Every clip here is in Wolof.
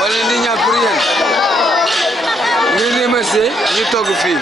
wala ni ñaan pour yéen ñu remercier ñu togg fii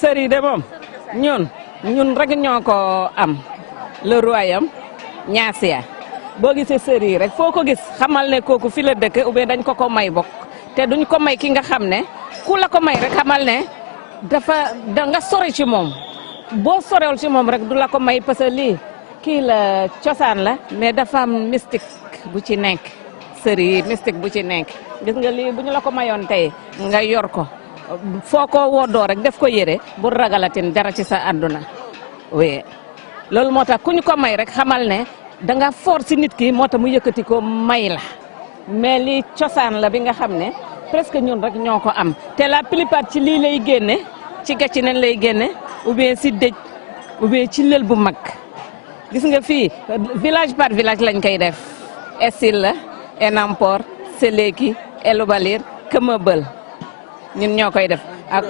sëriñ de moom ñun rek ñoo ko am le royaume Niassia boo gisee sëriñ rek foo ko gis xamal ne kooku fi la dëkk ou bien dañ ko may bokk te duñ ko may ki nga xam ne ku la ko may rek xamal ne da nga sori ci moom boo sorewul ci moom rek du la ko may parce que lii kii la cosaan la mais dafa am mystique bu ci nekk sëriñ mystique bu ci nekk gis nga lii bu ñu la ko mayoon tey nga yor ko foo ko woddoo rek def ko yére bu ragalatin dara ci sa àdduna oui loolu moo tax ku ñu ko may rek xamal ne da nga fort si nit ki moo tax mu yëkkati ko may la mais lii cosaan la bi nga xam ne presque ñun rek ñoo ko am te la plupart ci lii lay génne ci gàcci nen lay génne ou bien si dëj ou bien ci lël bu mag gis nga fii village par village lañ koy def Essil la Enampor Seleki Eloubalir Këmëbël ñun ñoo koy def ak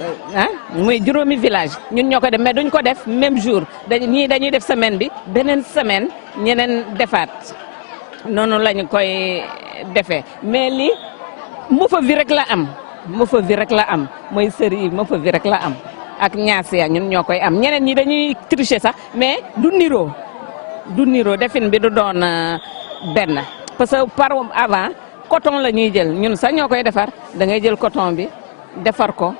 muy juróomi village ñun ñoo koy def mais duñ ko def même jour ñii dañuy def semaine bi beneen semaine ñeneen defaat noonu lañu koy defee mais lii mofa bi rek la am mofa bi rek la am mooy sër yi mofa bi rek la am ak ñaas ya ñun ñoo koy am ñeneen ñi dañuy tricher sax mais du niroo defin bi du doon benn parce que par avant coton la ñuy jël ñun sax ñoo koy defar da ngay jël coton bi defar ko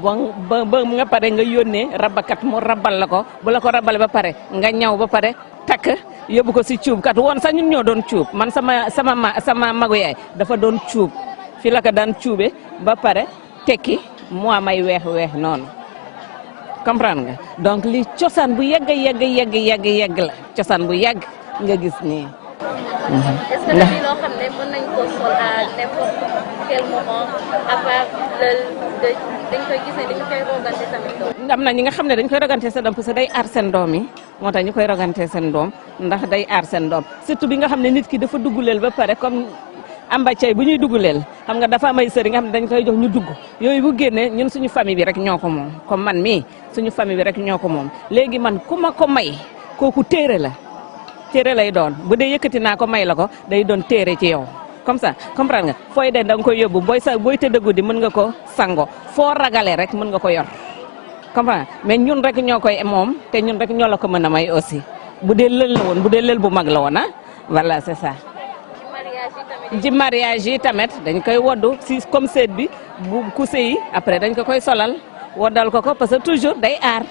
ba nga pare nga yónnee rabakat mu rabal la ko bu la ko rabal ba pare nga ñaw ba pare takk yóbbu ko si cuub kat woon sax ñun ñoo doon cuub man sama magu yaay dafa doon cuub fi la ko daan cuube ba pare tekki mu am ay weex noonu comprendre nga donc li cosaan bu yegg la cosaan bu yàgg nga gis nii. est-ce que dañuy loo xam ne mën nañ ko sol à n'importe quel moment à part dañ koy gis ne dañu koy rogante tamit doom. am na ñi nga xam ne dañ koy rogante seen doom parce que day aar seen doom yi moo tax ñu koy rogante seen doom ndax day aar seen doom surtout bi nga xam ne nit ki dafa dugguleel ba pare comme ambacay bu ñuy dugguleel xam nga dafa am ay sër yi nga xam ne dañ koy jox ñu dugg yooyu bu génnee ñun suñu famille bi rek ñoo ko moom comme man mii suñu famille bi rek ñoo ko moom léegi man ku ma ko may kooku téere la. téere lay doon bu dee yëkkati naa ko may la ko day doon téere ci yow comme ça comprendre nga fooy de da nga koy yóbbu booy tëdd guddi mën nga ko sango foo ragalee rek mën nga ko yor comprendre mais ñun rek ñoo koy moom te ñun rek ñoo la ko mën a may aussi bu dee lël la woon bu dee lël bu mag la woon ah voilà c'est ça. ci mariage yi tamit dañ koy woddu si comme seet bi bu ku sëyi après dañ ko koy solal woddal ko parce que toujours day aar.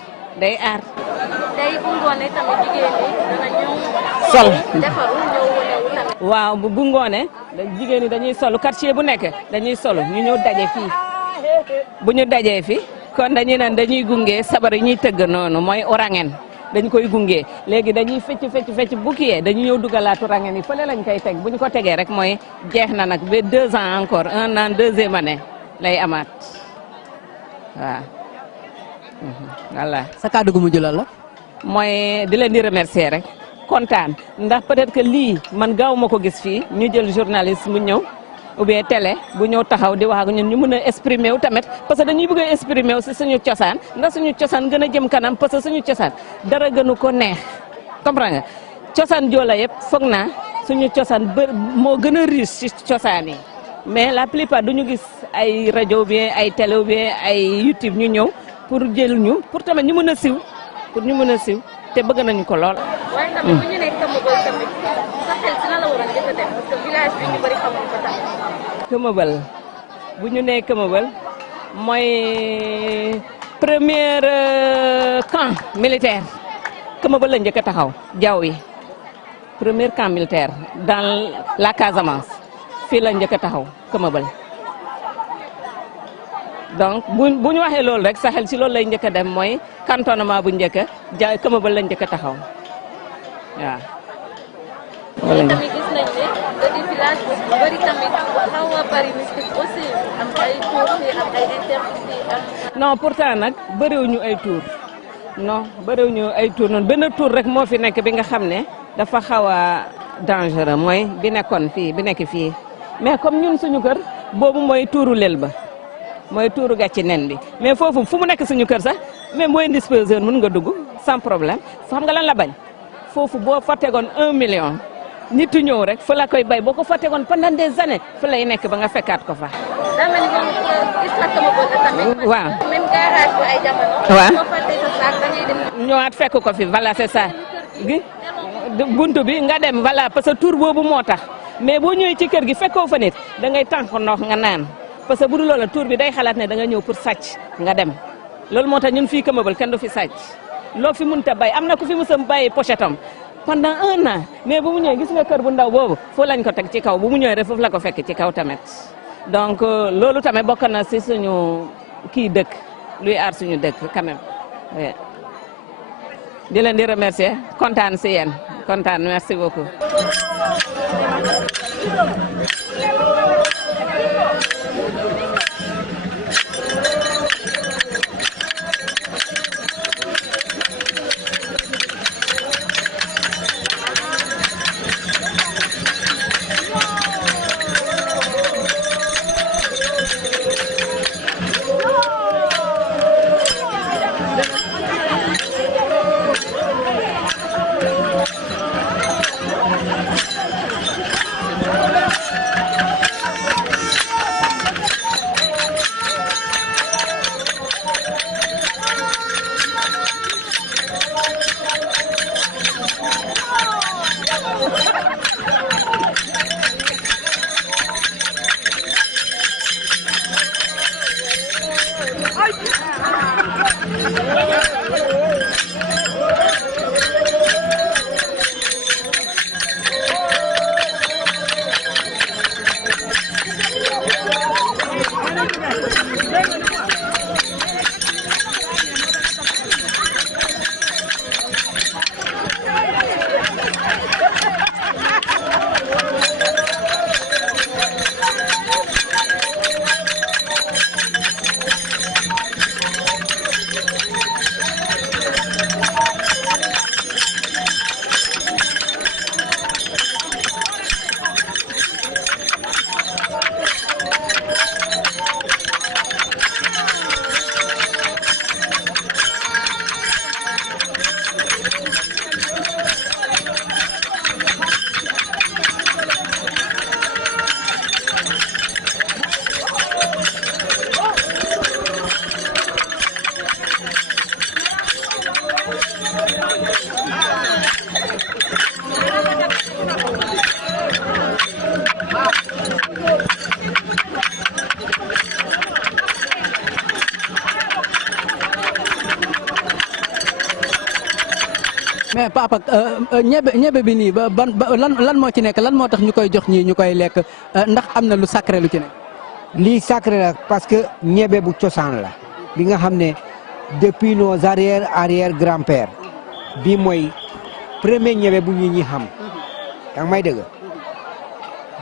tey bu ngoonee tamit jigéen ñi dana ñëw sol defaru ñëw wanewu tamit. waaw bu ngoonee jigéen ñi dañuy solu quartier bu nekk dañuy solu ñu ñëw daje fii bu ñu dajee fi kon dañuy naan dañuy gunge sabar yi ñuy tëgg noonu mooy orangen dañ koy gunge léegi dañuy fecc bu kiyee dañuy ñëw dugalaatu orangen yi fële lañ koy teg bu ñu ko tegee rek mooy jeex na nag ba 2 ans encore 1 an 2e année lay amaat waaw. voilà. sa kàddu gu mujj la. mooy di leen di remercier rek kontaan ndax peut-être que lii man gaaw ma ko gis fii ñu jël journaliste mu ñëw ou bien télé bu ñëw taxaw di wax ak ñun ñu mën a exprimer wu tamit parce que dañuy bëgg a exprimer wu si suñu cosaan ndax suñu cosaan gën a jëm kanam parce que suñu cosaan dara gënu ko neex comprendre nga cosaan joola yëpp foog naa suñu cosaan moo gën a riche ci cosaan yi mais la plupart duñu gis ay rajo ou bien ay télé ou bien ay YouTube ñu ñëw pour jël ñu pour tamit ñu mën a siw pour ñu mën a siw te bëgg nañu ko lool. waaye tamit bu ñu nee Keumbeul tamit sa xel si lan la war a njëkk a dem parce que village bi ñu bëri xamuñu ko tamit. Keumbeul bu ñu nee Keumbeul mooy premier camp militaire Keumbeul la njëkk a taxaw jaww yi premier camp militaire dans la Casamance fii la njëkk a taxaw Keumbeul. donc bu ñu waxee loolu rek sa xel si loolu lay njëkk a dem mooy cantonnement bu njëkk a Keumbeul lañ njëkk a taxaw waaw. wala tamit gis nañ ne da di village bu bëri tamit xaw a bëri mystique aussi am ay tour am ay interprètes am. non pourtant nag bëriwuñu ay tour non bëriwuñu ay tour noonu benn tour rek moo fi nekk bi nga xam ne dafa xaw a dangereux mooy bi nekkoon fii bi nekk fii mais comme ñun suñu kër boobu mooy tuuru lel ba. mooy tuuru gàcci nen bi mais foofu fu mu nekk suñu kër sax même booy indisposeur mën nga dugg sans problème xam nga lan la bañ foofu boo fa tegoon 1 million nit ñi ñëw rek fa la koy bay boo ko fa tegoon pendant des années fa lay nekk ba nga fekkaat ko fa. daa mel ni moom histoire Keumbeul la tamit. waaw même garage bu ay jamono. waaw boo fàttee sa saak da ngay dem. ñëwaat fekk ko fi voilà c'est ça gi buntu bi nga dem voilà parce que tour boobu moo tax mais boo ñëwee ci kër gi fekkoo fa nit da ngay tànk ndox nga naan. parce que bu dul loola tour bi day xalaat ne da nga ñëw pour sàcc nga dem loolu moo tax ñun fii Keumbeul kenn du fi sàcc loo fi mënut a bay am na ku fi mës a bàyyi pochette am pendant 1 an mais bu mu ñëwee gis nga kër bu ndaw boobu foo lañ ko teg ci kaw bu mu ñëwee rek foofu la ko fekk ci kaw tamit donc loolu tamit bokk na si suñu kii dëkk luy aar suñu dëkk quand même di leen di remercier kontaan si yéen kontaan merci beaucoup. papa ñebe bi nii lan moo ci nekk lan moo tax ñu koy jox ñii ñu koy lekk ndax am na lu sacré lu ci nekk. lii sacré la parce que ñebe bu cosaan la bi nga xam ne depuis nos arrière grand-père bii mooy premier ñebe bu ñu ñi xam yaa ngi may dëgg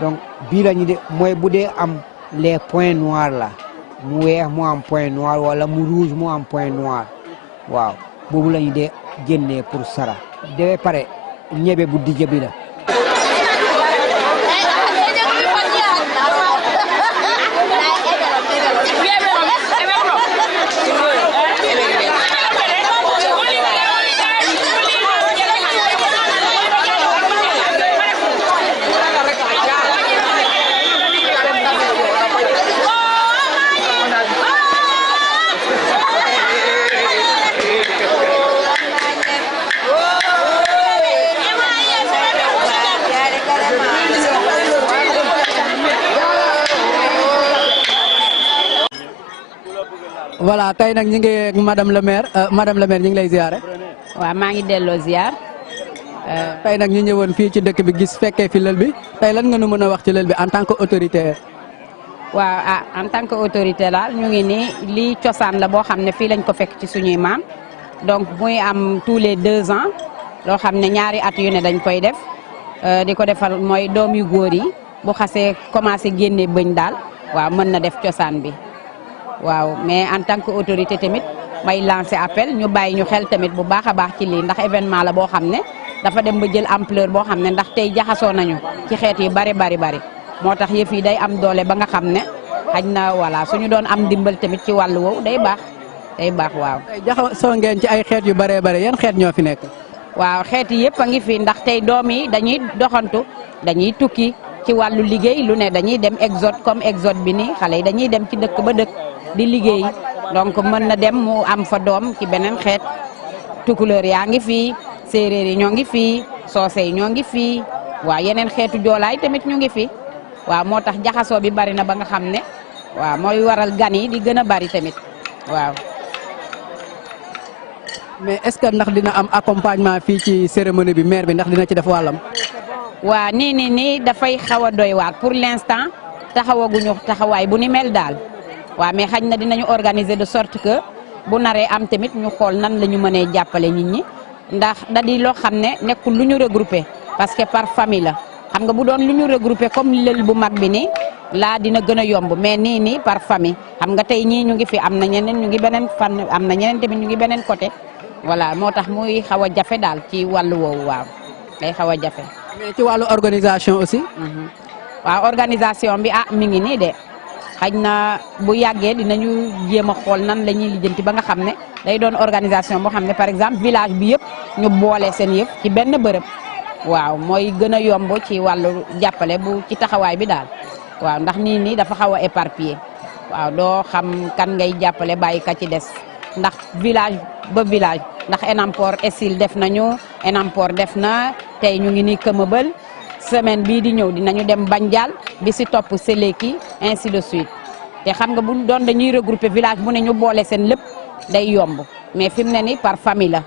donc bii la ñu de mooy bu dee am les points noirs la mu weex mu am point noir wala mu rouge mu am point noir waaw boobu la ñu de génnee pour sara de pare ñebe bu dijj bi la. voilà tey nag ñu ngi madame le maire ñu ngi lay ziare. waaw maa ngi delloo ziar. tey nag ñu ñëwoon fii ci dëkk bi gis fekkee fi lël bi tey lan nga nu mën a wax ci lël bi en tant que autorité. waaw en tant que autorité daal ñu ngi nii lii cosaan la boo xam ne fii lañ ko fekk ci suñuy maam donc muy am tous les 2 ans loo xam ne ñaari at yu ne dañ koy def di ko defal mooy doom yu góor yi bu xasee commencé génne bëñ daal waaw mën na def cosaan bi. waaw mais en tant que autorité tamit may lancer appel ñu bàyyi ñu xel tamit bu baax a baax ci lii ndax événement la boo xam ne dafa dem ba jël ampleur boo xam ne ndax tey jaxasoo nañu ci xeet yi bari moo tax yëf yi day am doole ba nga xam ne xaj na voilà suñu doon am ndimbal tamit ci wàllu woowu day baax waaw. tey jaxasoo ngeen ci ay xeet yu bari yan xeet ñoo fi nekk. waaw xeet yi yëpp a ngi fi ndax tey doom yi dañuy doxantu dañuy tukki ci wàllu liggéey lu ne dañuy dem exode comme exode bi nii xale yi dañuy dem ci dëkk ba dëkk. di liggéey donc mën na dem mu am fa doom ci beneen xeet tukulóor yaa ngi fii séeréer yi ñoo ngi fii soose yi ñoo ngi fii waaw yeneen xeetu joolaay tamit ñu ngi fi waaw moo tax jaxasoo bi bari na ba nga xam ne waaw mooy waral gan yi di gën a bari tamit waaw. mais est-ce que ndax dina am accompagnement fii ci cérémonie bi maire bi ndax dina ci def wàllam. waaw nii dafay xaw a doy waar pour l'instant taxawaguñu taxawaay bu ni mel daal. waaw mais xañ na dinañu organiser de sorte que bu naree am tamit ñu xool nan la ñu mënee jàppale nit ñi ndax da di loo xam ne nekkul lu ñu regroupé parce que par famille la xam nga bu doon lu ñu regroupé comme lël bu mag bi nii laa dina gën a yomb mais nii par famille xam nga tey ñii ñu ngi fi am na ñeneen ñu ngi beneen fan am na ñeneen tamit ñu ngi beneen côté voilà moo tax muy xaw a jafe daal ci wàllu woowu waaw day xaw a jafe. mais ci wàllu organisation aussi. waaw organisation bi mi ngi nii de. xaj na bu yàggee dinañu jéem a xool nan la ñuy lijjanti ba nga xam ne day doon organisation boo xam ne par exemple village bi yëpp ñu boole seen yëpp ci benn bërëb waaw mooy gën a yomb ci wàllu jàppale bu ci taxawaay bi daal waaw ndax nii dafa xaw a éparpillé waaw doo xam kan ngay jàppale bàyyi ka ci des ndax village ba village ndax Enampor Essil def nañu Enampor def na tey ñu ngi nii Këmëbël semaine bii di ñëw dinañu dem Bandial bi si topp Séléki ainsi de suite te xam nga bu doon dañuy regrouper village bu ne ñu boole seen lépp day yomb mais fi mu ne ni par famille la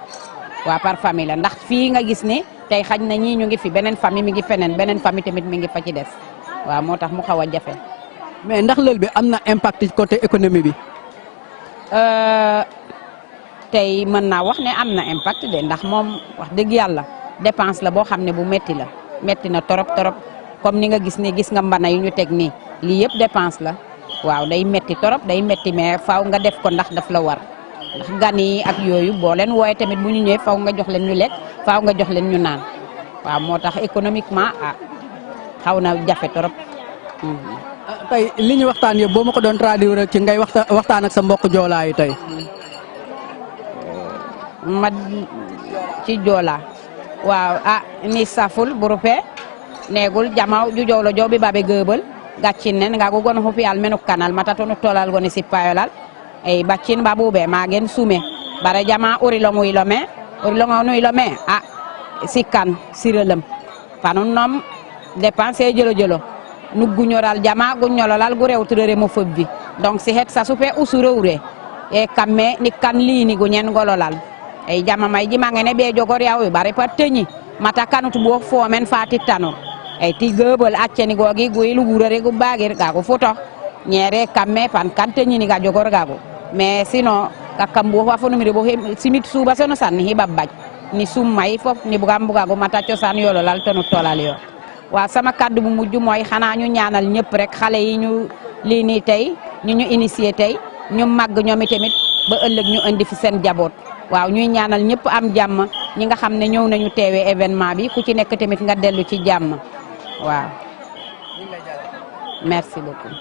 waaw par famille la ndax fii nga gis ne tey xaj na ñii ñu ngi fi beneen famille mi ngi feneen beneen famille tamit mi ngi fa ci des waaw moo tax mu xaw a jafe. mais ndax lël bi am na impact ci côté économie bi. tey mën naa wax ne am na impact de ndax moom wax dëgg yàlla dépense la boo xam ne bu metti la. metti na torop comme ni nga gis ne gis nga mbana yu ñu teg nii lii yëpp dépense la waaw day metti torop day metti mais faaw nga def ko ndax daf la war ndax gan yi ak yooyu boo leen wooye tamit bu ñu ñëwee faaw nga jox leen ñu lekk faaw nga jox leen ñu naan waaw moo tax économiquement xaw na jafe torop. tey li ñu waxtaan yëpp boo ma ko doon traduire ci ngay waxtaan ak sa mbokk joolaa yi tey. ma ci joolaa. waaw ni saful burupe negul jamaw jujowlo joɓi baɓe geɓol gaccin nen nga gogon hopiyal menuk kanal mata tono tolal goni sippayolal eyi baccin baɓuɓe magen sume bara jama urilong wilome urilongo nuylome sikkan sirelem panun nom dépense jelo nu guñoral jama guñololal gu rewtirere mo fobbi donc si het sa supe usurewre e kamme ni kan lini guñen gololal ay jama may jimangene ɓe jogor yaw ɓare pat teñi mata kanut bo fomen fatit tanor ay ti gebel acceni gogi goyil wurare go bagir gago foto ñere kamme pan kan teñini ga jogor gago mais sinon kakam bo wa fonu mi bo simit suba sono sanni hiba baj ni summay fop ni bugam bugago mata ciosan yolo lal tonu tolal yo wa sama kaddu bu mujju moy xana ñu ñaanal ñepp rek xalé yi ñu li ni tay ñu initier tay ñu mag ñomi tamit ba ëlëk ñu andi fi seen jabot waaw ñuy ñaanal ñepp am jamm ñi nga xam ne ñëw nañu teewee événement bi ku ci nekk tamit nga dellu ci jàmm waaw merci beaucoup.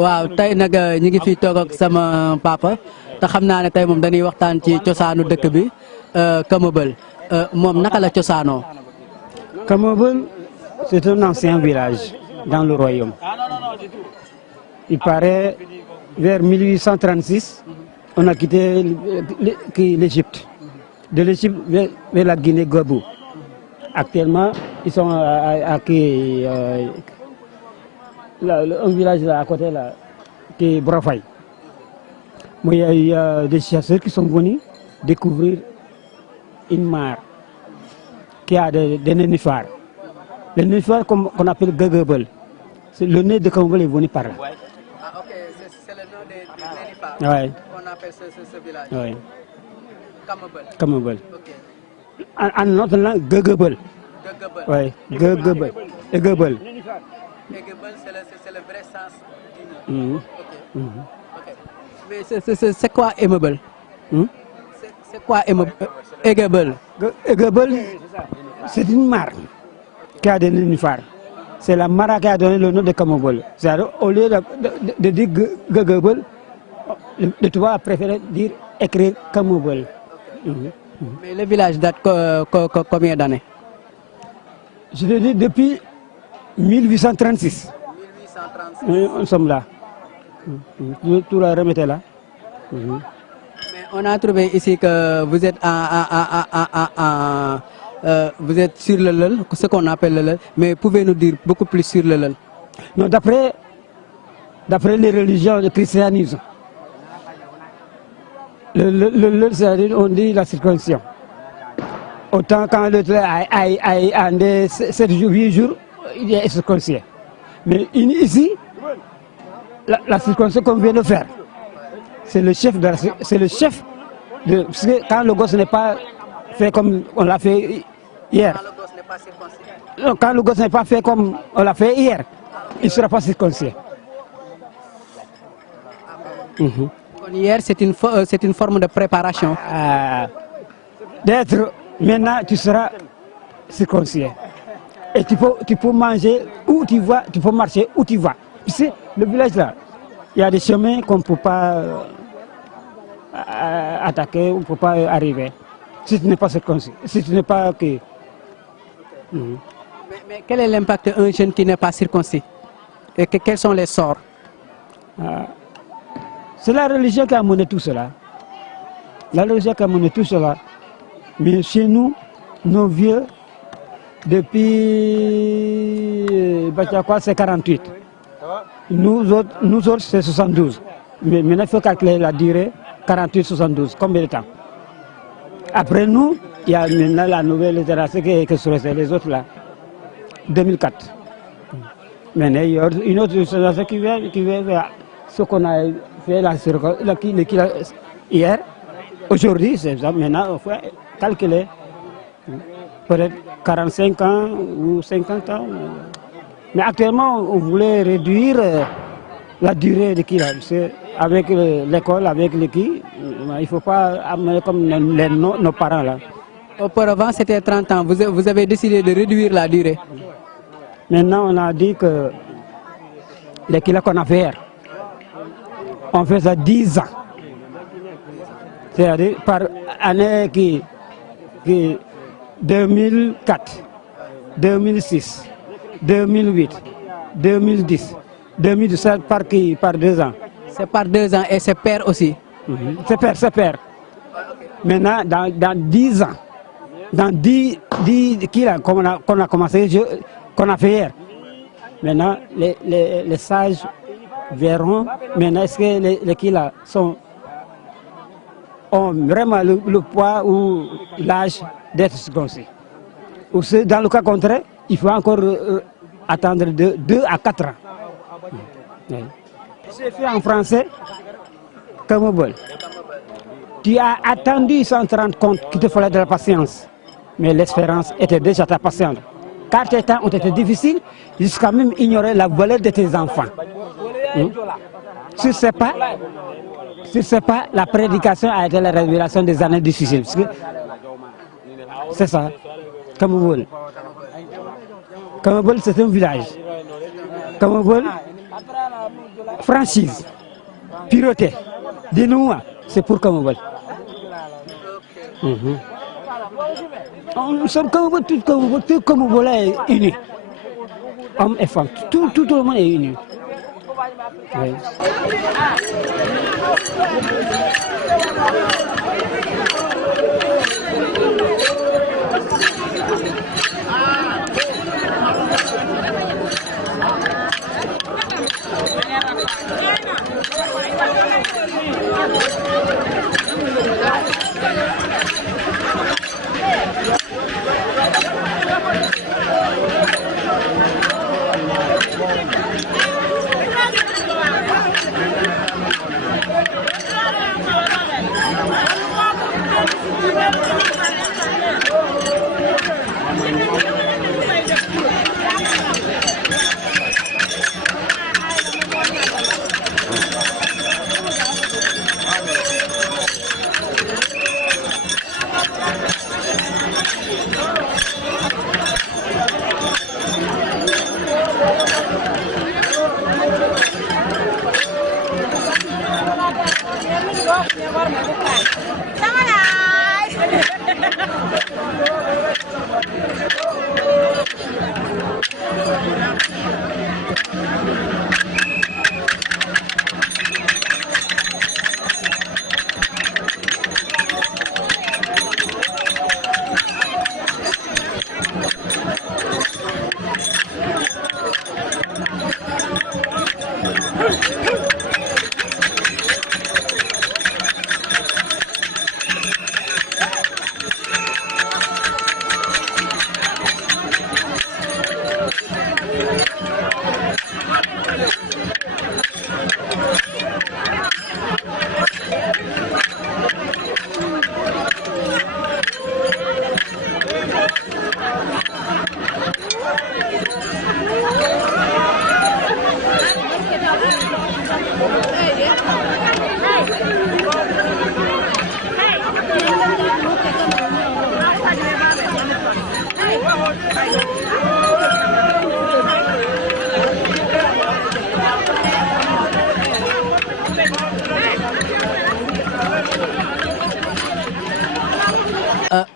waaw tey nag ñu ngi fi toog ak sama papa te xam naa ne tey moom dañuy waxtaan ci cosaanu dëkk bi Kamobël moom naka la cosaanoo. Kamobël, c'est un ancien village dans le royaume. Il paraît vers 1836, on a quitté l'Égypte. De l'Égypte vers la Guinée-Gabou. Actuellement, ils sont à un village là, à côté, là, qui est Brafay. Il y a des chasseurs qui sont venus découvrir une mare qui a des nénuphars. Les nénuphars qu'on appelle Gagabel. Le nez de Kamobël est venu par là. Ah ok, c'est le nom des nénuphars. Ouais. On appelle ce village. Ouais. Kamobël. Kamobël. Ok. En notre langue, Gagabel. Gagabel. Oui, Gagabel. Gagabel. Gagabel, c'est le vrai sens du mot. Ok. Ok. Mais c'est quoi Emebel? C'est quoi Egabel? Gagabel, c'est une mare qui a des nénuphars. C'est la mare qui a donné le nom de Kamobël. Au lieu de dire Gagabel, le tubaab a préféré écrire Kamobël. Mais le village date combien d'années? Je te dis depuis 1836. 1836. Nous sommes là. Tout la remettait là. Mais on a trouvé ici que vous êtes vous êtes sur le Lel, ce qu'on appelle le Lel, mais pouvez nous dire beaucoup plus sur le Lel? Non, d'après les religions du christianisme, le Lel, c'est-à-dire on dit la circoncision. Autant quand le a 7 jours, 8 jours, il est circoncis. Mais ici, la circoncision qu'on vient de faire, c'est le chef de parce que quand le gosse n'est pas fait comme on l'a fait hier. Quand le gosse n'est pas circoncis. Non, quand le gosse n'est pas fait comme on l'a fait hier, il ne sera pas circoncis. Hier, c'est une forme de préparation. D'être, maintenant, tu seras circoncis. Et tu peux manger où tu vas, tu peux marcher où tu vas. Tu sais, le village là, il y a des chemins qu'on ne peut pas attaquer, on ne peut pas arriver. Si tu n'es pas circoncis, si tu n'es pas que... Mais quel est l'impact d'un jeune qui n'est pas circoncis? Et quels sont les sorts? C'est la religion qui a mené tout cela. La religion qui a mené tout cela. Mais chez nous, nos vieux, depuis c'est 48. Nous autres c'est 72. Mais maintenant, il faut calculer la durée 48-72. Combien de temps? Après nous, il y a maintenant la nouvelle littérature qui est sur les autres là. 2004. Maintenant, il y a une autre génération qui vient faire ce qu'on a fait hier. Aujourd'hui, c'est ça. Maintenant, il faut calculer. Peut-être 45 ans ou 50 ans. Mais actuellement, on voulait réduire la durée de qui là. Avec l'école, avec l'équipe, il ne faut pas amener comme nos parents là. Auparavant, c'était 30 ans. Vous avez décidé de réduire la durée. Maintenant, on a dit que les kilos qu'on a fait, on fait ça 10 ans. C'est-à-dire par année qui 2004, 2006, 2008, 2010, 2017 par 2 ans. C'est par 2 ans et c'est pair aussi. C'est pair. Maintenant, dans 10 ans, dans 10 qu'on a commencé, qu'on a fait hier, maintenant, les sages verront maintenant est-ce que les kilos ont vraiment le poids ou l'âge d'être circoncis. Ou dans le cas contraire, il faut encore attendre de 2 à 4 ans. C'est fait en français, comme bon. Tu as attendu sans te rendre compte qu'il te fallait de la patience. Mais l'espérance était déjà ta patience. Car tes temps ont été difficiles, jusqu'à même ignorer la valeur de tes enfants. Si ce n'est pas, la prédication a été la révélation des années difficiles. C'est ça, Kamobol. Kamobol, c'est un village. Kamobol, franchise, piroté, dénouement, c'est pour Kamobol. Nous sommes Kamobol, tout Kamobol est uni. Hommes et femmes, tout le monde est uni. Oui.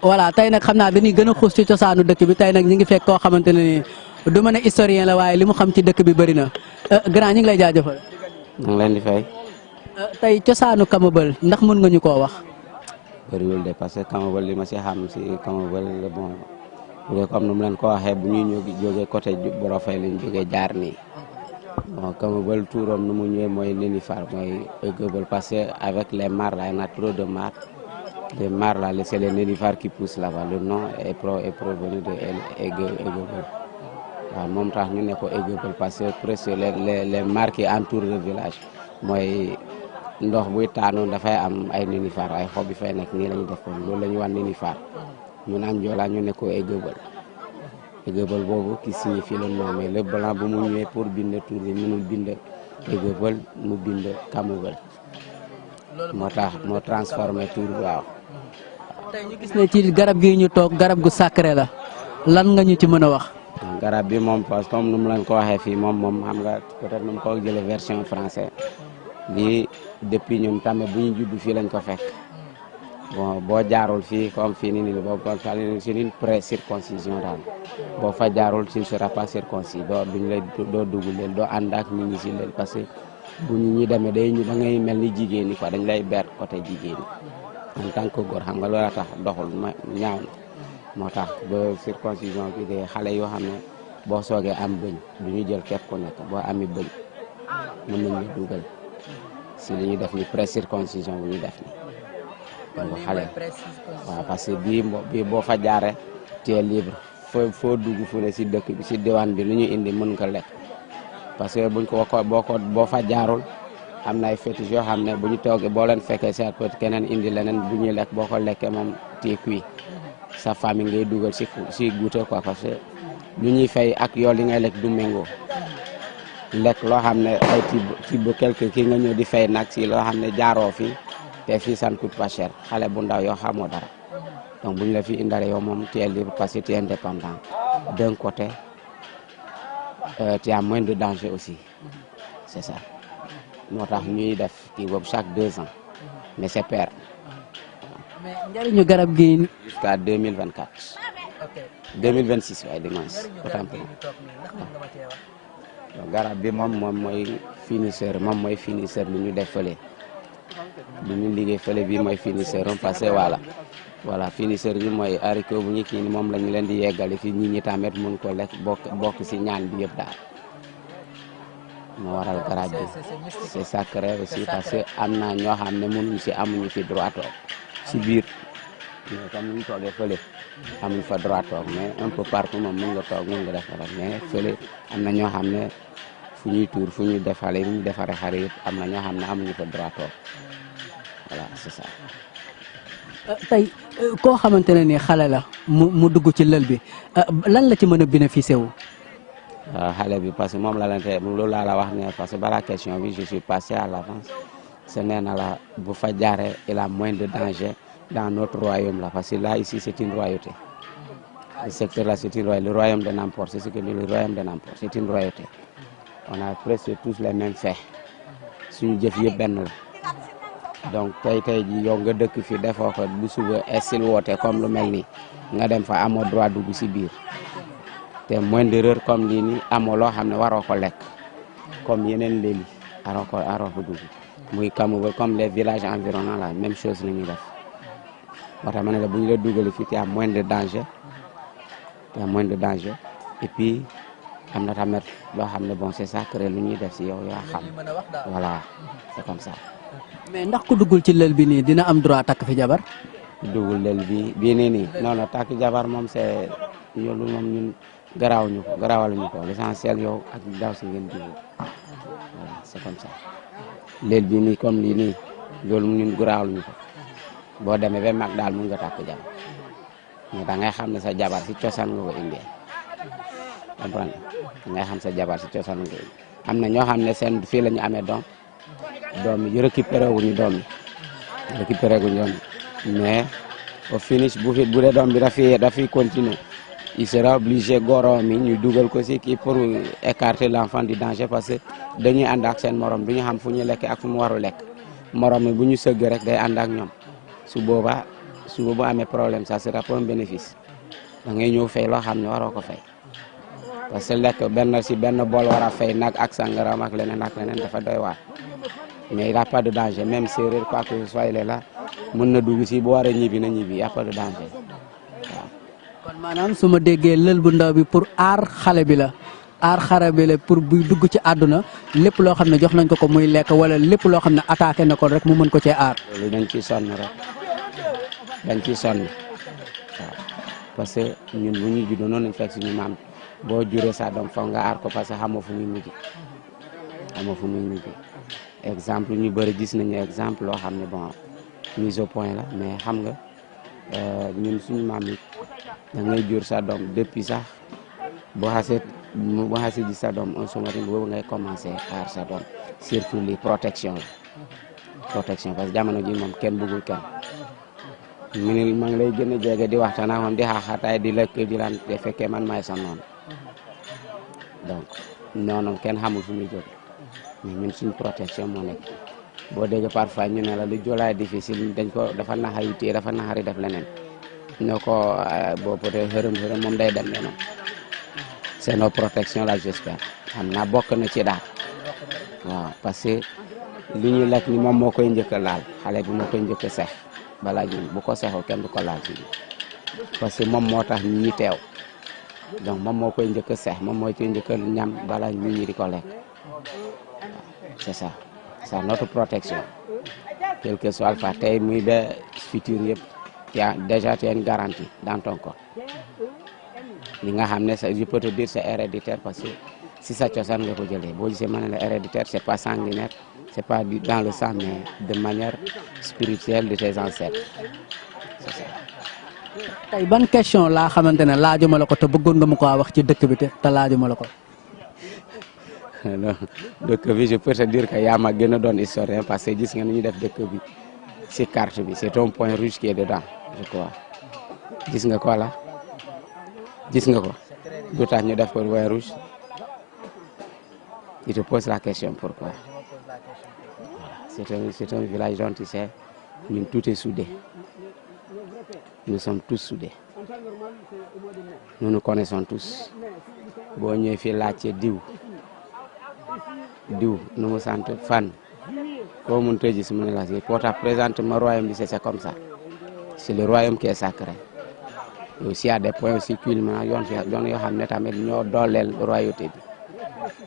voilà tey nag xam naa dañuy gën a xuus ci cosaanu dëkk bi tey nag ñu ngi fekk koo xamante ne ni du ma ne historien la waaye li mu xam ci dëkk bi bëri na grand ñu ngi lay jaajëfal. ñu ngi leen di fay. tey cosaanu Kamabël ndax mën nga ñu koo wax. bëriwul de parce que Kamabël li ma si xam si Kamabël bon bu dee comme nu mu leen ko waxee bu ñuy ñëw jógee côté Borofay lañ jógee jaar nii bon Kamabël tuuram nu mu ñëwee mooy nénuphar mooy ëggëbël parce que avec les mares là il y en a trop de mares. Les mares là, c'est les nénuphars qui poussent là-bas. Le nom est provenu de Aiguebel. waaw moom tax ñu ne ko Aiguebel parce que presque les mares qui entourent le village mooy ndox buy taanu dafay am ay nénuphar ay xob yi fay nekk nii la ñu def ko loolu la ñu wax nénuphar ñu naan Joola ñu ne ko Aiguebel. Aiguebel boobu qui signifie le nom mais le blanc bu mu ñëwee pour bind tur bi mënul bind Aiguebel mu bind Kamabël moo tax moo transformé tur bi waaw. tey ñu gis ne ci garab gi ñu toog garab gu sacré la lan nga ñu ci mën a wax. garab bi moom parce que comme nu mu leen ko waxee fii moom xam nga peut-être nu mu ko jëlee version français lii depuis ñun tamit bu ñu judd fii lañ ko fekk bon boo jaarul fii comme fii nii boobu c'est une pré-circoncision daal boo fa jaarul tu ne seras pas circoncis doo dugg leen doo ànd ak nit ñi si leen parce que bu ñu ñi demee da ngay mel ni jigéen ñi quoi dañ lay ber côté jigéen ñi en tant que góor xam nga loola tax doxul ñaaw na moo tax ba circoncision bi de xale yoo xam ne boo soogee am bëñ du ñu jël képp ku nekk boo ami bëñ mën nañ la dugal si li ñuy def ni pré-circoncision bu ñu def ni donc xale waaw parce que bii boo fa jaaree tu es libre foo dugg fu ne si dëkk bi si diwaan bi lu ñu indi mën nga lekk parce que boo fa jaarul am na ay fétiche yoo xam ne bu ñu toogee boo leen fekkee si at keneen indi leneen bu ñuy lekk boo ko lekkee moom téye kuy sa famille ngay dugal si goûter quoi parce que lu ñuy fay ak yow li ngay lekk du méngoo lekk loo xam ne ay tibb quelque kii nga ñëw di fay nag si loo xam ne jaaroo fi te fii ça ne coûte pas cher xale bu ndaw yoo xamoo dara donc bu ñu la fi indalee yow moom tu es libre parce que tu es indépendant d'un côté tu as moins de danger aussi c'est ça moo tax ñuy def kii boobu chaque 2 ans mais c'est père. mais njëriñu garab gi. jusqu'à 2024. 2026 waaye dimanche. autant pour garab bi moom mooy finisseur lu ñu def fële lu ñu liggéey fële bi mooy finisseur parce que voilà finisseur bi mooy haricot bu ñu kii ni moom la ñu leen di yeggali fi ñi tamit mun ko lekk bokk si ñaan bi yëpp daal moo waral garab bi c'est sacré aussi parce que am na ñoo xam ne mënuñ si amuñu fi droit toog si biir mais comme ni ñu toogee fële amuñ fa droit toog mais un peu partout moom mën nga toog mën nga def rek mais fële am na ñoo xam ne fu ñuy tuur fu ñuy defale fu ñuy defaree xar yëpp am na ñoo xam ne amuñu fa droit toog voilà c'est ça. tey koo xamante ne ni xale la mu dugg ci lël bi lan la ci mën a bénéficier wu. xale bi parce que moom la leen loolu laa la wax ne parce que balaa question bi je suis passé à l'avance se nee na la bu fa jaaree il a moins de danger dans notre royaume là parce que là ici c'est une royauté le secteur là c'est une royauté le royaume de Nampor c'est ce que dit le royaume de Nampor c'est une royauté on a presque tous les mêmes faits suñu jëf yëpp benn la donc tey ji yow nga dëkk fi defoo ko bu suba estil woote comme lu mel ni nga dem fa amoo droit dugg si biir te moins d'erreur comme lii nii amoo loo xam ne waroo ko lekk comme yeneen léegi aroo ko dugg muy Kamabël comme les villages environnants là même chose la ñuy def moo tax ma ne la bu ñu la dugalee fii tu as moins de danger et puis am na tamit loo xam ne bon c'est sacré lu ñuy def si yow yaa xam voilà c'est comme ça. mais ndax ku duggul ci lël bi nii dina am droit takk fi jabar. duggul lël bii nii non non takk jabar moom c'est loolu moom ñun garawaluñu ko l'essentiel yow ak daw si ngeen dugg voilà c'est comme ça. lël bi nii comme lii nii loolu ñun garawaluñu ko boo demee ba mag daal mun nga takk jabar mais da ngay xam ne sa jabar si cosaan nga ko indee comprendre da ngay xam sa jabar si cosaan nga ko indee am na ñoo xam ne seen fii la ñu amee doom yi récupéré wuñu doom mais au finish bu dee doom bi dafay continuer il sera obligé goro mi ñu dugal ko si kii pour écarter l'enfant du danger parce que dañuy ànd ak seen morom du ñu xam fu ñu lekk ak fu mu waru lekk morom mi bu ñu sëgg rek day ànd ak ñoom su boobaa suba bu amee problème ça sera pour un bénéfice da ngay ñëw fay loo xam ne waroo ko fay parce que lekk benn bool war a fay nag ak sangaram ak leneen dafa doy waar mais il y a pas de danger même séeréer quoi que ce soit il est là mën na dugg si bu war a ñibbi na ñibbi y a pas de danger waaw. kon maanaam su ma déggee lël bu ndaw bi pour aar xale bi la aar xale bi la pour buy dugg ci àdduna lépp loo xam ne jox nañ ko muy lekk wala lépp loo xam ne attaqué na ko rek mu mën ko cee aar. loolu dañ ciy sonn rek dañ ciy sonn waaw parce que ñun bu ñu juddoo noonu lañ fekk suñu maam boo juree sa doom foog nga aar ko parce que xamoo fu muy mujj exemple ñu bëri gis nañu exemple loo xam ne bon mise au point la mais xam nga ñun suñu maam yi da ngay jur sa doom depuis sax boo xasee gis sa doom un somatin boobu ngay commencé aar sa doom surtout li protection parce que jamono ji moom kenn bëggul kenn ma ngi lay gën a jege di waxtaan ak moom di xaaxaataay di lekk di laan te fekkee man maay sa noonu donc noonu kenn xamul fu muy jóg mais ñun suñu protection moo nekk boo déggee parfois ñu ne la lu joolaay difficile dafa naxari téye dafa naxari def leneen ñoo ko boo peut-être xërëm moom day dem leneen c'est nos protection là j'espère xam naa bokk na ci daal waaw parce que li ñuy lekk ni moom moo koy njëkk a laal xale bi moo koy njëkk a seex balaa ñu bu ko seexul kenn du ko laal fii parce que moom moo tax ñi teew donc moom moo koy njëkk a seex moom moo koy njëkk a ñam balaa ñi di ko lekk c'est ça c'est notre protection quel que soit alpha tey muy ba futur yëpp déjà tu as une garantie dans ton corps li nga xam ne je peux te dire c'est héréditaire parce que si sa cosaan nga ko jëlee boo gisee ma ne la héréditaire c'est pas sanguinaire c'est pas dans le sang mais de manière spirituelle de tes ancêtres c'est ça. tey ban question laa xamante ne laajuma la ko te bëggoon nga mu ko wax ci dëkk bi te laajuma la ko. non dëkk bi je peux te dire que yaa ma gën a doon historien parce que gis nga ni ñuy def dëkk bi ci carte bi c'est un point rouge qui est dedans je crois gis nga ko là gis nga ko lu tax ñu def ko point rouge il te pose la question pourquoi c'est un village dont tu sais ñun tout est soudé nous sommes tous soudés nous nous connaissons tous boo ñëwee fii laajte diw nu mu sant fan koo mun te gis mu ne la si pour ta présenter ma royaume bi c'est comme ça c'est le royaume qui est sacré et aussi à des points aussi culminants yoon yoo xam ne tamit ñoo dooleel royauté bi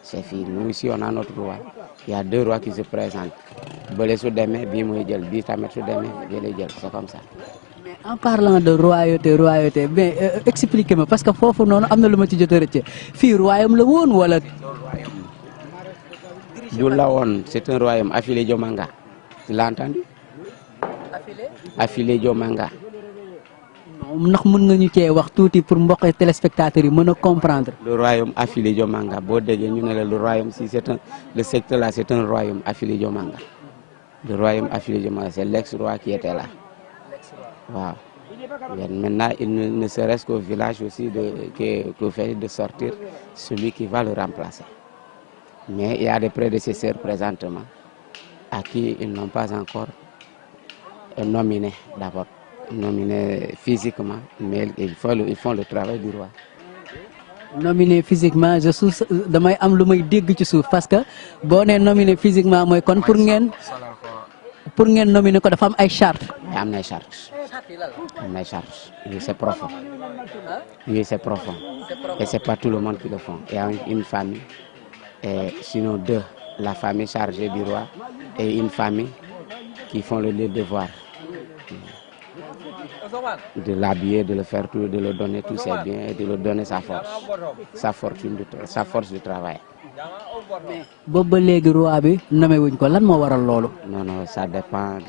c'est fii nous ici on a notre roi il y a 2 rois qui se présentent bële su demee bii muy jël bii tamit su demee bii lay jël c'est comme ça. mais en parlant de royauté mais expliquez-moi parce que foofu noonu am na lu ma ci jot a rëcce fii royaume la woon wala. du la woon c'est un royaume affilé Diomanga tu l'as entendu affilé Diomanga. ndax mën nga ñu cee wax tuuti pour mbokk téléspectateurs yi mën a comprendre. le royaume affilé Diomanga boo déggee ñu ne la le royaume si le secteur là c'est un royaume affilé Diomanga le royaume affilé Diomanga c'est l'ex-roi qui était là waaw. Maintenant il ne serait-ce qu'au village aussi que fait de sortir celui qui va le remplacer. Mais il y a des prédécesseurs présentement à qui ils n'ont pas encore nominé d'abord, nominé physiquement, mais ils font le travail du roi. Nominé physiquement damay am lu may dégg ci suuf parce que boo nee nominé physiquement mooy kon pour ngeen nominer ko dafa am ay chartes. am na ay chartes oui c'est profond oui c'est profond et c'est pas tout le monde qui le font. Il y a une famille. Et sinon 2, la famille chargée du roi et une famille qui font le devoir de l'habiller, de le faire tout, de le donner tous ses biens et de le donner sa force de travail. boobu ba léegi roi bi nommé wuñ ko lan moo waral loolu. Non, ça dépend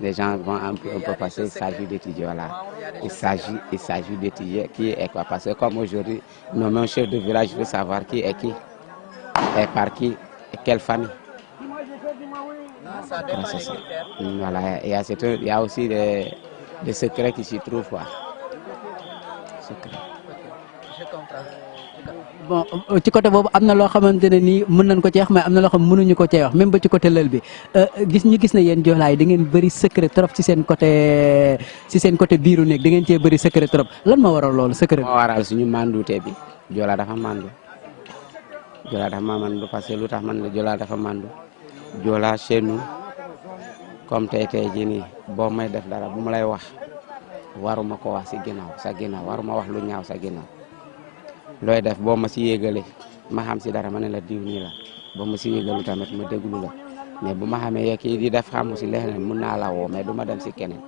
les gens vont un peu passer, il s'agit d'étudier voilà. Il s'agit d'étudier qui est quoi parce que comme aujourd'hui nommer un chef de village, je veux savoir qui est qui. Et par qui et quelle famille. Voilà, il y a aussi des secrets qui s'y trouvent quoi. Secrets. Je comprends. bon ci côté boobu am na loo xamante ne nii mën nañ ko cee wax mais am na loo xam mënuñu ko cee wax même ba ci côté lël bi gis na yéen joolaa yi da ngeen bëri secret trop ci seen côté biiru néeg da ngeen cee bëri secret trop lan moo waral loolu secret. moo waral suñu mandute bi joolaa dafa mandu parce que lu tax man la joolaa dafa mandu joolaa chez nous comme tey jii nii boo may def dara bu ma lay wax waruma ko wax sa ginnaaw waruma wax lu ñaaw sa ginnaaw. looy def boo ma si yégalee ma xam si dara ma ne la diw nii la boo ma si yégalu tamit ma déglu la mais bu ma xamee yow kii di def xamu si leneen mun naa la woo mais du ma dem si keneen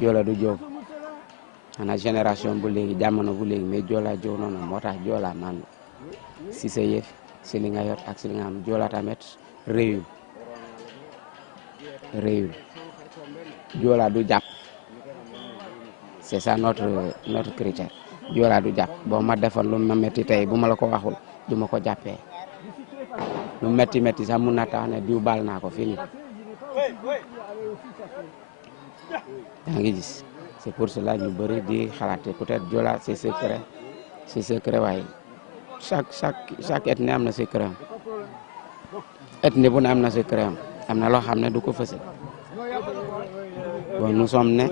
joola du jóg xanaa génération bu léegi jamono bu léegi mais joola jóg noonu moo tax joola man si sa yëf si li nga yor ak si li nga xam joola tamit réyul joola du jàpp c'est ça notre critère joola du jàpp boo ma defoon lu ma métti tey bu ma la ko waxul du ma ko jàppee lu métti sax mun na tax ne diw baal naa ko fini yaa ngi gis c'est pour cela ñu bëri di xalaate peut-être joola c'est secret waaye chaque ethnie am na secret am ethnie bu ne am na secret am na loo xam ne du ko fësal bon nous sommes ne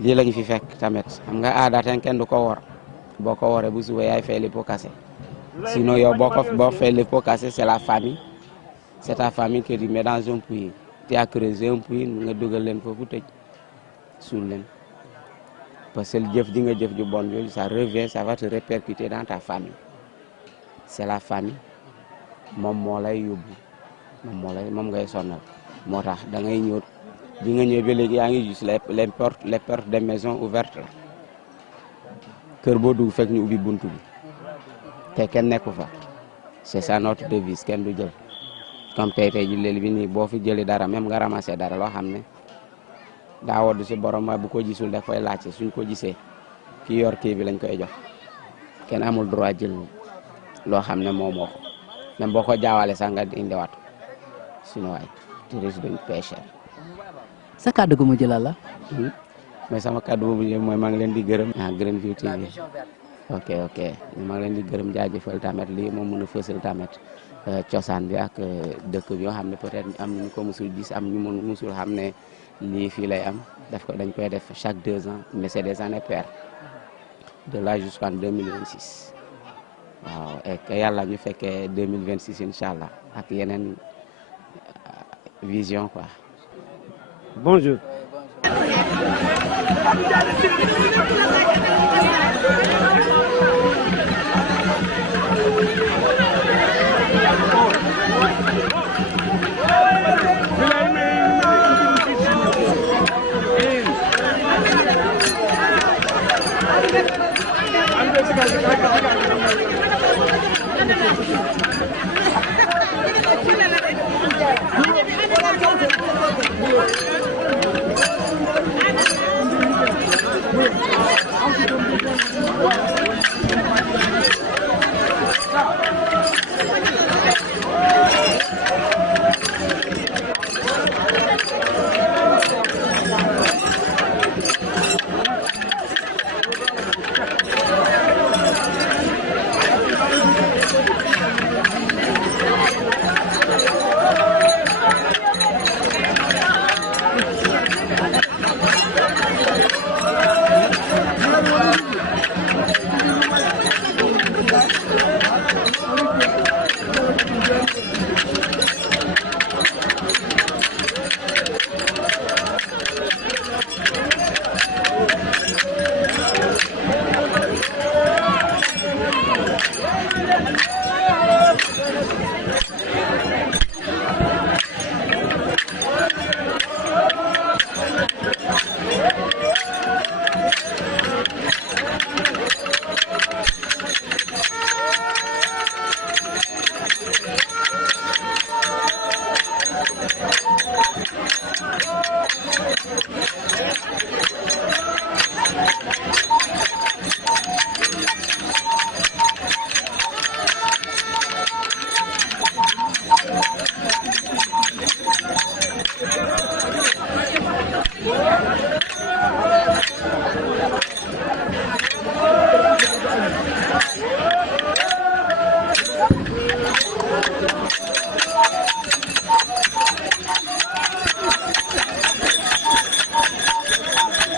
lii lañu fi fekk tamit xam nga aada ten kenn du ko wor boo ko woree bu suba yaay fay les pots cassés sinon yow boo fay les pots cassés c'est la famille c'est ta famille que tu mets dans un puits tu as creusé un puits nga dugal leen foofu tëj suul leen parce que jëf di nga jëf ju bon yooyu ça revient ça va te répercuter dans ta famille c'est la famille moom moo lay yóbbu moom ngay sonal moo tax da ngay ñëw bi nga ñëw ba léegi yaa ngi gis les portes des maisons ouvertes la kër boo dugg fekk ñu ubbi buntu bi te kenn nekku fa c'est ça notre devise kenn du jël comme tey ji léegi bi nii boo fi jëlee dara même nga ramasser dara loo xam ne daa woddu si borom bu ko gisul daf koy laajte suñ ko gisee ki yor kii bi lañ koy jox kenn amul droit jël loo xam ne moom moo ko même boo ko jaawale sax nga indiwaat sinon waay tu risques de pécher. sa kàddu gu mujj la. mais sama kàddu bu mujj mooy maa ngi leen di gërëm. Greenview TV ok maa ngi leen di gërëm jaajëfal tamit lii moom mën a fësal tamit cosaan bi ak dëkk bi yoo xam ne peut-être am ñu ko musul gis am ñu musul xam ne lii fii lay am dañ koy def chaque 2 ans mais c'est des années paires de là jusqu'en 2026 waaw et que yàlla ñu fekkee 2026 incha allah ak yeneen vision quoi. Bonjour.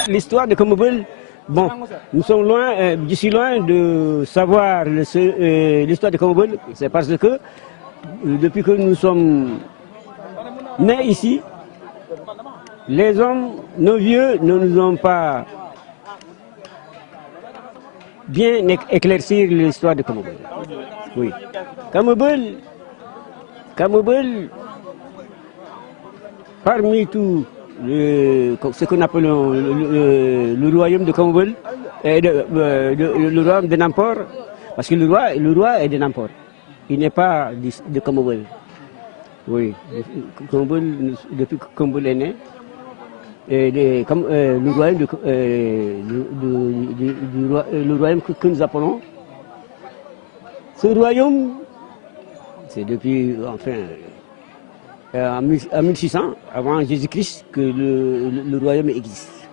L'histoire de Komobol, bon, nous sommes loin, je suis loin de savoir l'histoire de Komobol. C'est parce que depuis que nous sommes nés ici, les hommes, nos vieux, ne nous ont pas bien éclairci l'histoire de Komobol. Oui. Komobol, parmi tout ce qu'on appelle le royaume de Komobol, le royaume de Nampor, parce que le roi est de Nampor, il n'est pas de Komobol. Oui, depuis que Komobol est né, le royaume que nous appelons, ce royaume, c'est depuis, enfin, en 1600, avant Jésus-Christ, que le royaume existe.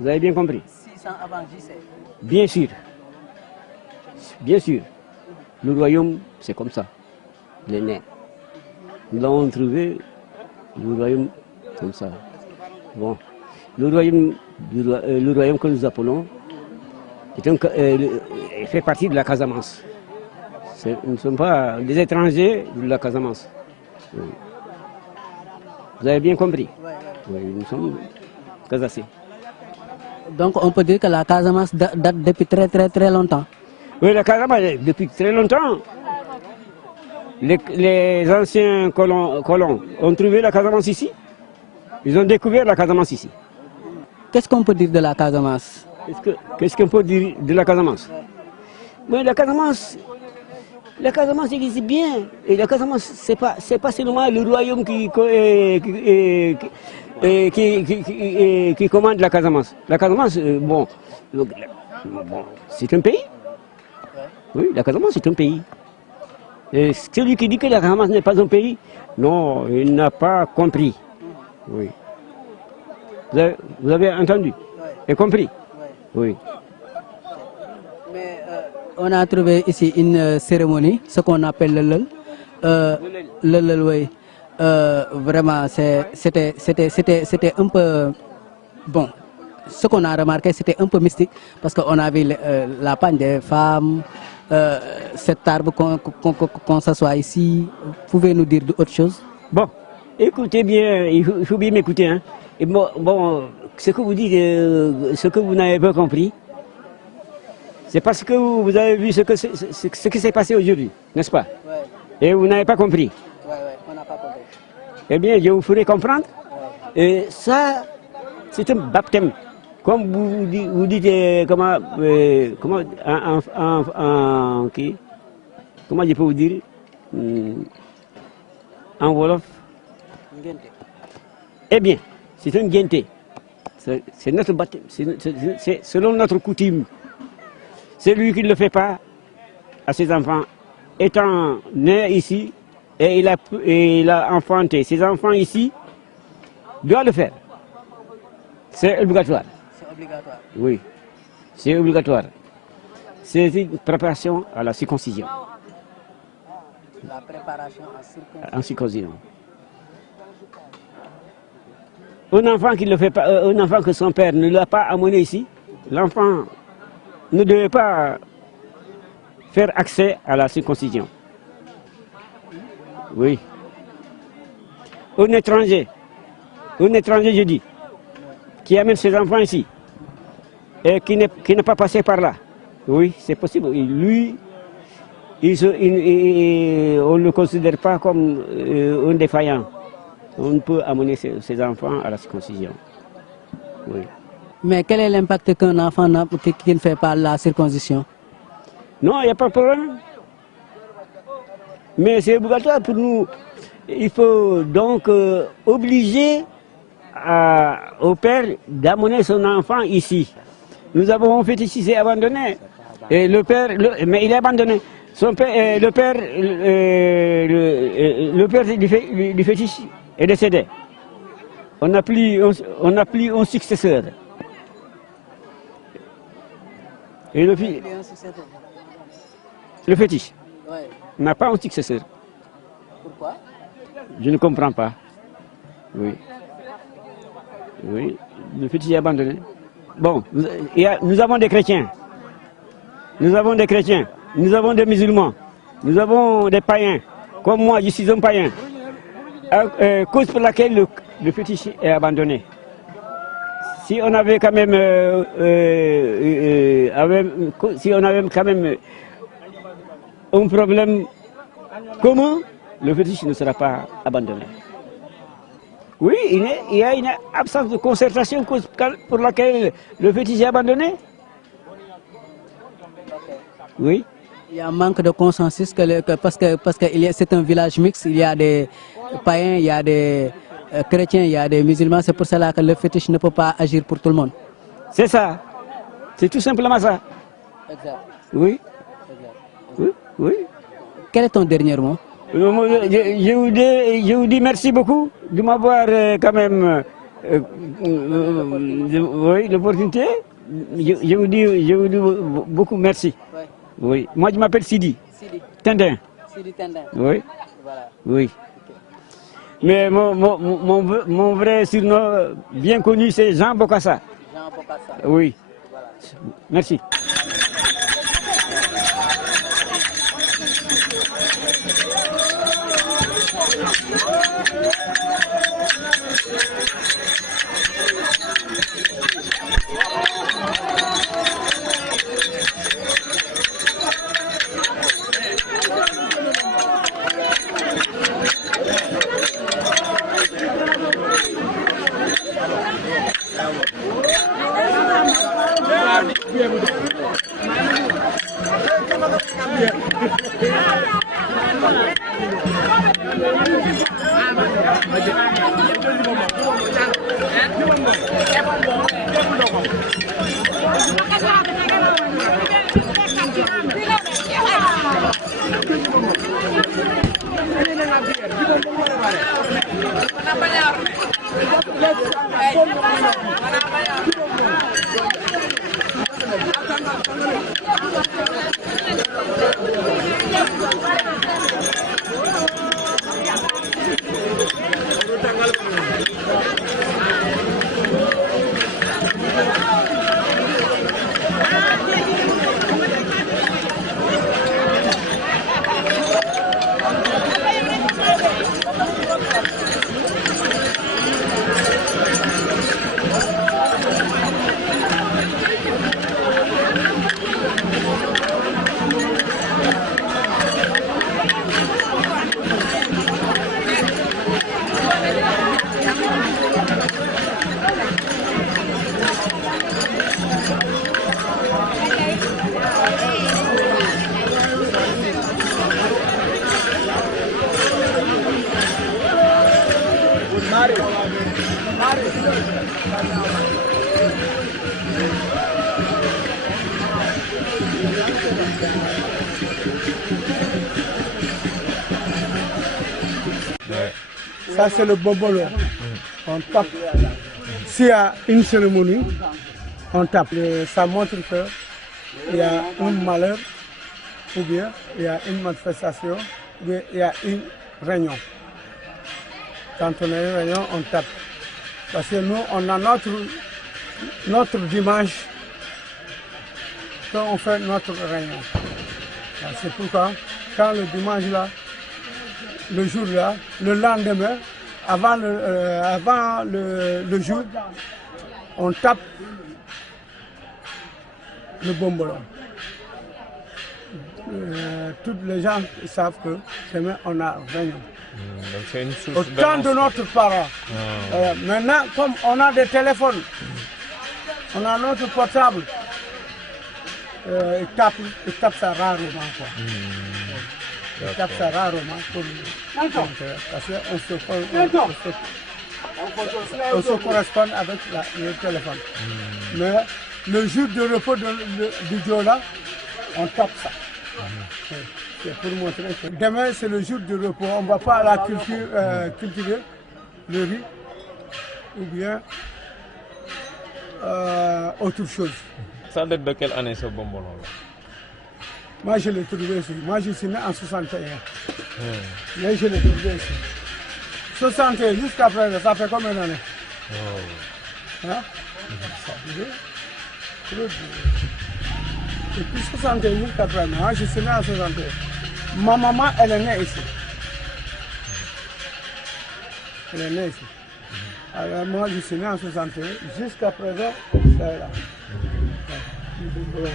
Vous avez bien compris? 600 avant Jésus. Bien sûr. Bien sûr. Le royaume, c'est comme ça. Il est né. Nous l'avons trouvé, le royaume, comme ça. Bon. Le royaume que nous appelons fait partie de la Casamance. Nous ne sommes pas des étrangers de la Casamance. Oui. Vous avez bien compris? Oui, nous sommes Casassés. Donc on peut dire que la Casamance date depuis très longtemps. Oui, la Casamance, depuis très longtemps. Les anciens colons ont trouvé la Casamance ici. Ils ont découvert la Casamance ici. Qu'est-ce qu'on peut dire de la Casamance? Qu'est-ce qu'on peut dire de la Casamance? Mais la Casamance existe bien. Et la Casamance, c'est pas seulement le royaume qui commande la Casamance. La Casamance, c'est un pays. Oui, la Casamance, c'est un pays. Et celui qui dit que la Casamance n'est pas un pays, non, il n'a pas compris. Oui. Vous avez entendu et compris? Oui. Mais on a trouvé ici une cérémonie, ce qu'on appelle le lel. Le lel, oui. Vraiment, c'était un peu... Bon, ce qu'on a remarqué, c'était un peu mystique, parce qu'on a vu la panne des femmes, cet arbre qu'on s'assoit ici. Pouvez nous dire autre chose? Bon, écoutez bien, il faut bien m'écouter. Hein. Et bon, ce que vous dites, ce que vous n'avez pas compris, c'est parce que vous avez vu ce qui s'est passé aujourd'hui, n'est-ce pas? Ouais. Et vous n'avez pas compris. Ouais, on n'a pas compris. Eh bien, je vous ferai comprendre. Et ça, c'est un baptême. Comme vous dites, comment je peux vous dire, en Wolof? Eh bien, c'est un guenté. C'est notre baptême. C'est selon notre coutume. Celui qui ne le fait pas à ses enfants, étant né ici, et il a enfanté ses enfants ici, doit le faire. C'est obligatoire. C'est obligatoire. Oui, c'est obligatoire. C'est une préparation à la circoncision. La préparation en circoncision. Un enfant qui ne le fait pas, un enfant que son père ne l'a pas amené ici, l'enfant ne devait pas faire accès à la circoncision. Oui. Un étranger, je dis, qui amène ses enfants ici et qui n'est pas passé par là. Oui, c'est possible. Lui, on ne le considère pas comme un défaillant. On peut amener ses enfants à la circoncision. Oui. Mais quel est l'impact qu'un enfant qui ne fait pas la circoncision? Non, il n'y a pas de problème. Mais c'est obligatoire pour nous. Il faut donc obliger au père d'amener son enfant ici. Nous avons fait ici, c'est abandonné. Et le père, mais il est abandonné. Son père, le père du fétiche est décédé. On n'a plus un successeur. Et le fétiche n'a pas un successeur. Pourquoi? Je ne comprends pas. Oui. Oui, le fétiche est abandonné. Bon, nous avons des chrétiens, nous avons des chrétiens, nous avons des musulmans, nous avons des païens. Comme moi, je suis un païen. Cause pour laquelle le fétiche est abandonné. Si on avait quand même, un problème commun, le fétiche ne sera pas abandonné. Oui, il y a une absence de concertation pour laquelle le fétiche est abandonné. Oui. Il y a un manque de consensus parce que c'est un village mixte, il y a des païens, il y a des chrétiens, il y a des musulmans, c'est pour cela que le fétiche ne peut pas agir pour tout le monde. C'est ça, c'est tout simplement ça. Exact. Oui. Oui, oui. Quel est ton dernier mot? Je vous dis merci beaucoup de m'avoir quand même l'opportunité. Je vous dis beaucoup merci. Oui. Moi je m'appelle Sidi. Tendin. Sidi Tendin. Oui. Voilà. Oui. Mais mon vrai surnom bien connu c'est Jean Bokassa. Jean Bokassa. Oui. Voilà. Merci. Ça, c'est le bombolo. On tape. S'il y a une cérémonie, on tape. Et ça montre qu'il y a un malheur, ou bien il y a une manifestation, ou bien il y a une réunion. Quand on a une réunion, on tape. Parce que nous, on a notre dimanche quand on fait notre réunion. C'est pourquoi, quand le dimanche là, le jour là, le lendemain, avant le jour, on tape le bombolo. Tous les gens savent que demain on a réunion. Donc c'est une source Autant de notre parent. Maintenant, comme on a des téléphones, on a notre portable, il tape ça rarement. Quoi. Il tape ça rarement parce qu'on se correspond avec le téléphone. Mais le jour de repos du Diola, on tape ça. C'est pour montrer que demain c'est le jour de repos. On ne va pas à la cultiver le riz ou bien autre chose. Ça date de quelle année ce bonbon là? Moi je l'ai trouvé ici. Moi je suis né en 61. Mais je l'ai trouvé ici. 61 jusqu'à présent, ça fait combien d'années? Hein? Depuis 61 80, je suis né en 61. Ma maman, elle est née ici. Elle est née ici. Alors moi, je suis né en 61. Jusqu'à présent, c'est là. Voilà.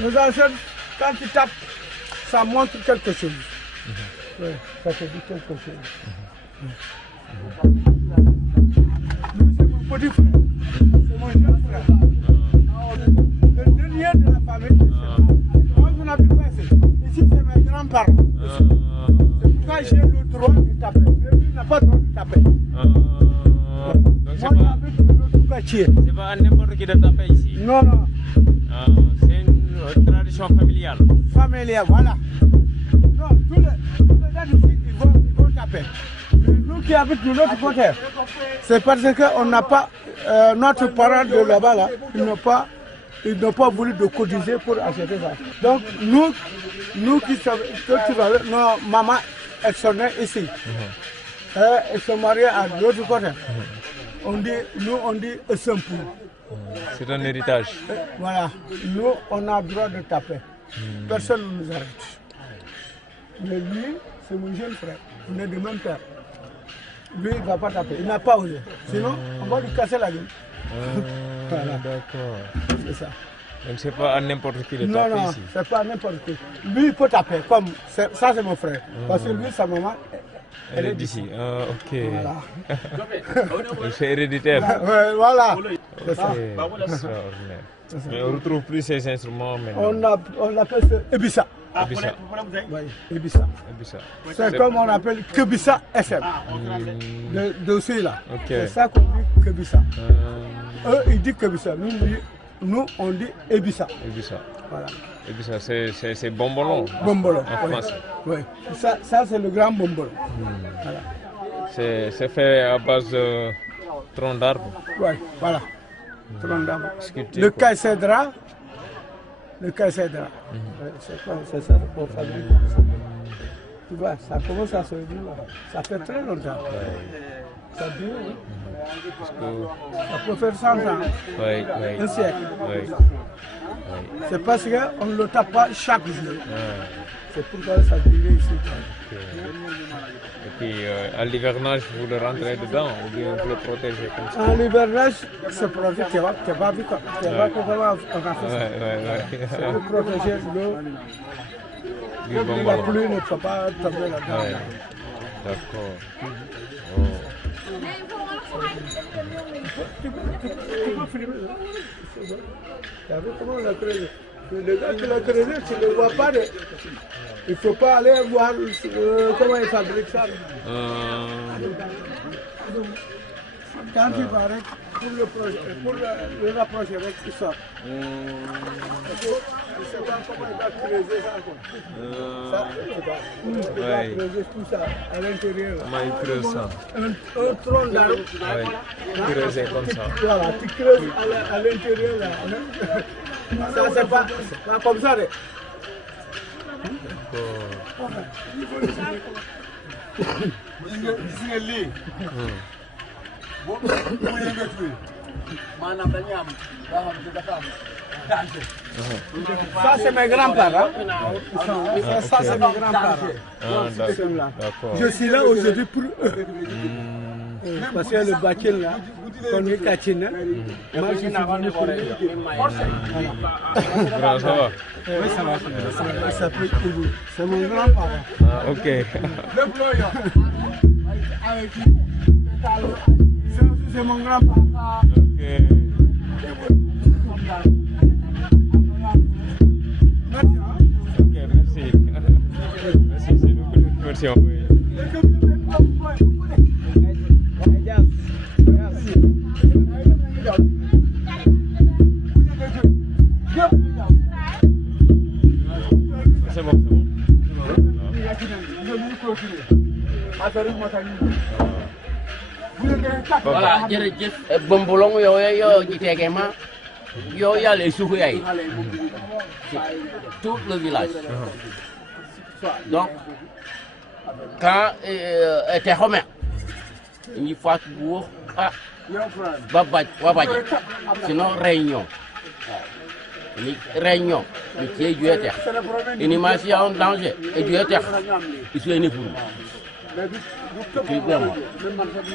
Nos ancêtres, quand tu tapes, ça montre quelque chose. Oui, ça te dit quelque chose. Lui, c'est mon petit frère. C'est mon jeune frère. Le dernier de la famille. Moi, je n'habite pas ici. Ici, c'est mes grands-parents. C'est pourquoi j'ai le droit de taper. Mais lui, il n'a pas le droit de taper. Donc Moi, j'habite dans l'autre quartier. c'est pas n'importe qui de taper ici. Non, non. C'est une tradition familiale. Familial, voilà. Non, tous les gens ici, ils vont taper. Mais nous qui habitons de l'autre côté, c'est parce qu'on n'a pas, notre parent de là-bas, là, ils n'ont pas voulu de cotiser pour acheter ça. Donc, nous qui sommes, non, maman, elles sont nées ici. Elles sont mariées à l'autre côté. Nous, on dit Essempou. C'est un héritage. Voilà, nous, on a le droit de taper. Personne ne nous arrête. Mais lui, c'est mon jeune frère. On est du même père. Lui, il ne va pas taper. Il n'a pas osé. Sinon, on va lui casser la gueule. Voilà. D'accord. C'est ça. Donc c'est pas à n'importe qui de Non, taper non, ici. c'est pas n'importe qui. Lui, il peut taper. Comme ça, c'est mon frère. Parce que lui, sa maman, Elle est d'ici. Ok. Voilà. Donc c'est héréditaire. Ouais, voilà. C'est ça. Ok, extraordinaire. Mais on retrouve plus ces instruments maintenant. On appelle ça Ebissa. Ebissa. Oui, Ebissa. Ebissa. C'est comme on appelle Kebissa FM. De celui-là. Ok. C'est ça qu'on dit Kebissa. Eux, ils disent Kebissa. Nous, on dit Ebissa. Ebissa. Voilà. Ebissa, c'est bombolon. Bombolo. En français. Oui. Ça c'est le grand bombolo. Voilà. C'est fait à base de troncs d'arbres. Oui, voilà. Tronc d'arbre. Sculpté, Le quoi. caïcédra. Le caïcédra. Ouais, c'est ça pour fabriquer ça. Tu vois, ça commence à se dire. Ça fait très longtemps. Ça dure. Oui. Parce que... Ça peut faire 100 ans. Oui, oui. Un siècle. Oui. C'est parce qu'on ne le tape pas chaque jour. C'est pourquoi ça dure ici. Et puis à l'hivernage, vous le rentrez dedans ou bien vous le protégez comme ça? En l'hivernage, c'est protégé. Tu vas vu quoi? Tu vas comment on a fait ça? C'est pour protéger l'eau. La pluie ne peut pas tomber là-dedans. D'accord. Tu peux filmer là. Tu as vu comment on a creusé? Le gars qui l'a creusé, tu ne le vois pas. Il ne faut pas aller voir comment il fabrique ça. Quand il va pour le rapprocher avec tout ça. Je ne sais pas comment il va creuser ça. Ça, il va creuser tout ça à l'intérieur. Comment il creuse ça? Un tronc d'arbre. Oui, creuser comme ça. Voilà, tu creuses à l'intérieur là. Ça, c'est pas comme ça. Ça, c'est mes grands-parents. Ça, c'est mes grands-parents. Je suis là aujourd'hui pour eux. Parce que le bâtiment là, qu'on est Kachina, moi je suis venu pour eux. Ça va? Oui, ça va. Ça s'appelle Koulou. C'est mon grand-parent. Ok. C'est mon grand-parent. Ok. Ok, merci. Merci, c'est une bonne version. Oui. C'est bon, c'est bon. Voilà, Bombolong, yo, Jitegema, yo, y a les Soukouyaï. Tout le village. Donc, quand était Homer, il faut que sinon réunion. Réunion, qui est du éther. Une image en danger et du éther. Il se n'est plus.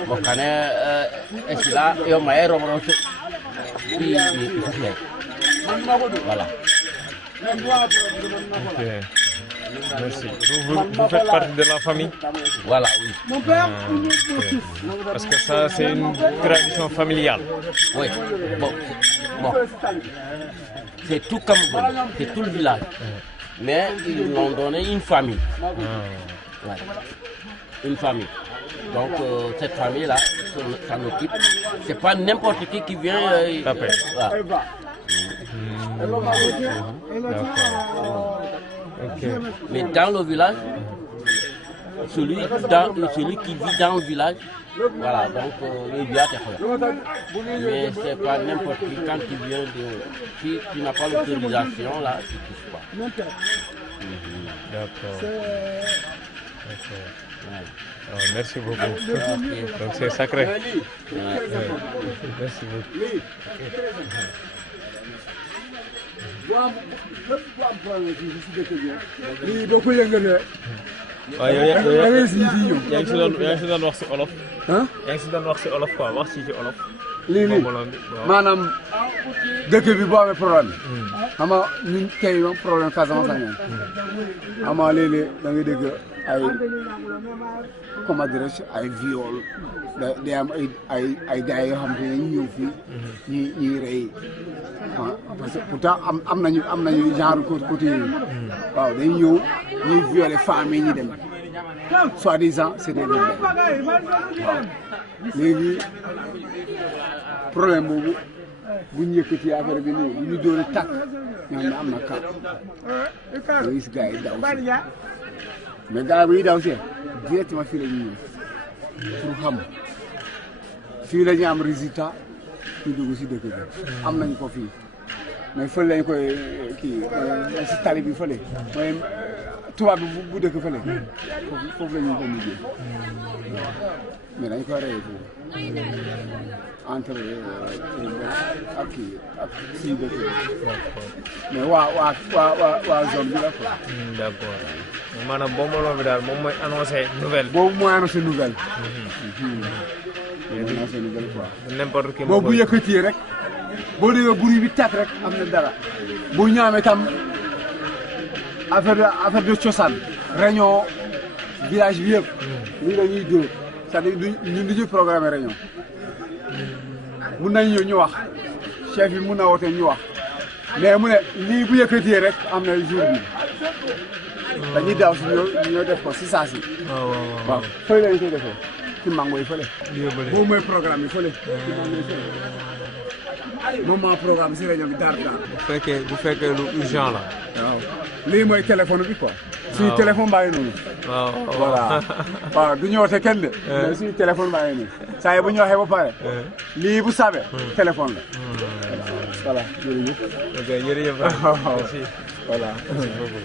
Bon, quand est là, et on m'a remonté. Voilà. Ok. Merci. Vous faites partie de la famille? Voilà, oui. Okay. Parce que ça, c'est une tradition familiale. Oui. Bon. C'est tout Cameroun, c'est tout le village. Mais ils l'ont donné une famille. Ouais. Une famille. Donc, cette famille-là, ça m'occupe. C'est pas n'importe qui vient. Taper. Voilà. Okay. Mais dans le village, celui qui vit dans le village, voilà, donc il doit être là. Mais c'est pas n'importe qui, quand tu viens si tu n'as pas l'autorisation, là, tu ne touches pas. D'accord. Ouais. Merci beaucoup. Donc c'est sacré. Merci beaucoup. waaw yaa ngi si doon wax si olof. yaa ngi si doon wax si olof quoi wax ci olof. lii maanaam dëkk bi boo amee problème. xam nga ñun tey moom problème Casamance la ñu am. xam nga léeg-léeg da ngay dégg ay comment dirais-je ay viol day am ay gars yoo xam ne dañuy ñëw fii ñuy rey parce que pourtant am nañu genre côté yooyu. waaw dañuy ñëw ñuy violer femmes yi ñu dem soi-disant c'est des rebelles waaw léegi problème boobu bu ñu yëkkati affaire bi nii bu ñu doon tàkk ñoo ne am na camp nga gis gars yi daw si mais gars yi daw si directement fii la ñuy ñëw pour xam fii la ñu am résultat ñu dugg si dëkk bi am nañ ko fii mais fële lañ koy kii si tali bi fële mooy tubaab bi bu dëkk fële foofu la ñu ko mujjee mais dañ ko reyee foofu entre ak kii ak si dëkk bi mais waa zone bi la quoi. D'accord maanaam Bombolong bi daal moom mooy annoncé nouvelle. boobu mooy annoncé nouvelle. mooy annoncé nouvelle quoi. n'importe qui boobu bu yëkkatee rek boo déggee bruit bi tàkk rek am na dara bu ñaamee tam affaire de cosaan réunion village bi yëpp. lii la ñuy dóor c'est-à-dire ñun du ñu programme réunion. mun nañ ñëw ñu wax chef bi mun na woote ñu wax mais mu ne lii bu yëkkatee rek am na jour bi dañuy daaw si ñoo def ko si saa si. waaw fële lañ koy defee ci mango yi fële. boobu mooy programme yi fële. moom moo programme si réunion bi daar. bu fekkee lu urgent la. waaw lii mooy téléphone bi quoi. suñu téléphone baa ngi noonu. waaw voilà waaw du ñu woote kenn de. mais suñu téléphone baa ngi nii. saa yi bu ñu waxee ba pare. lii bu saabee. téléphone la. voilà jërëjëf. ok jërëjëf. merci. voilà. merci beaucoup.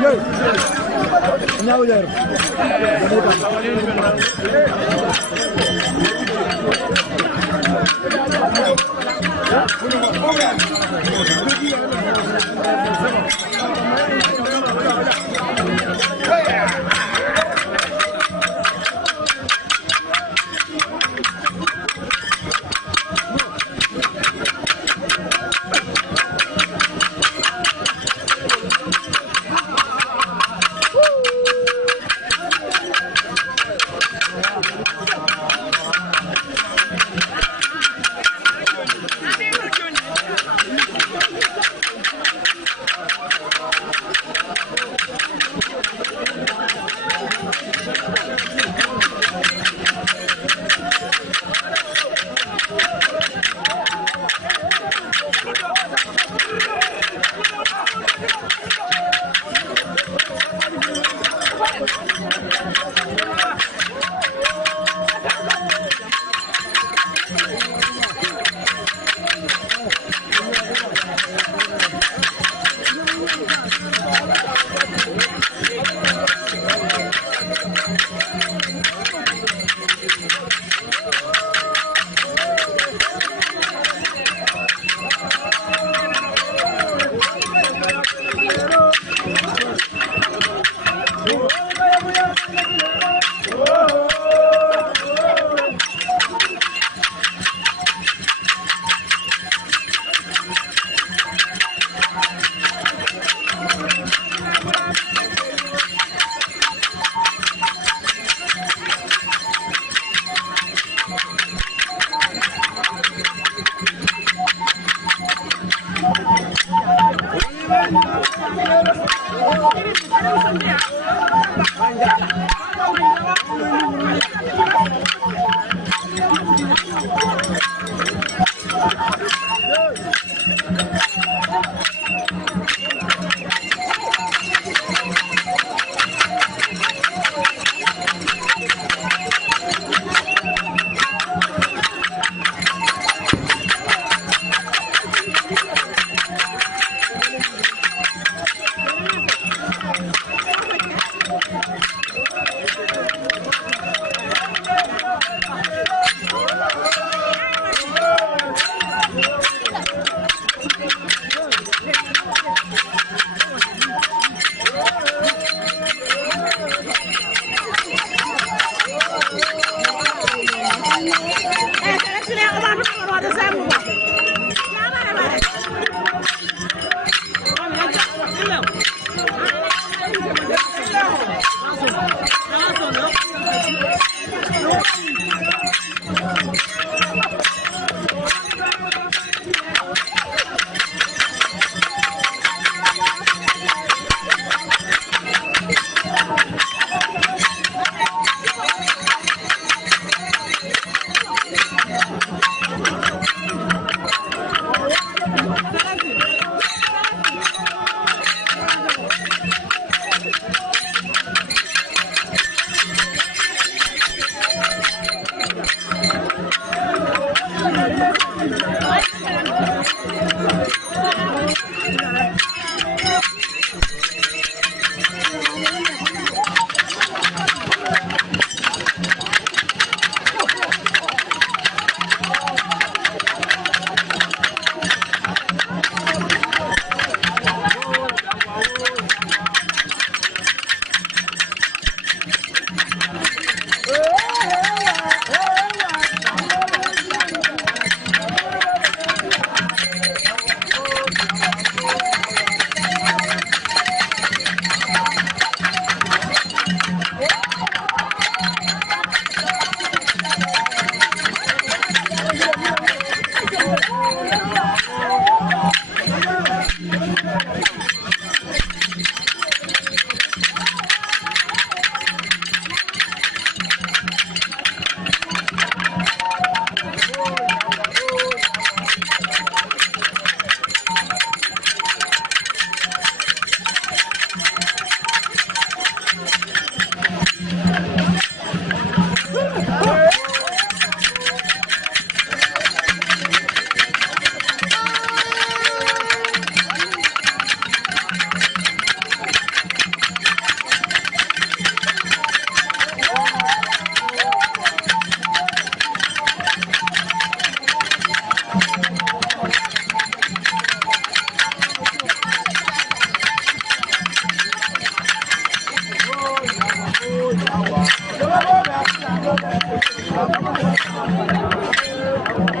Yeah. Thank you. Hãy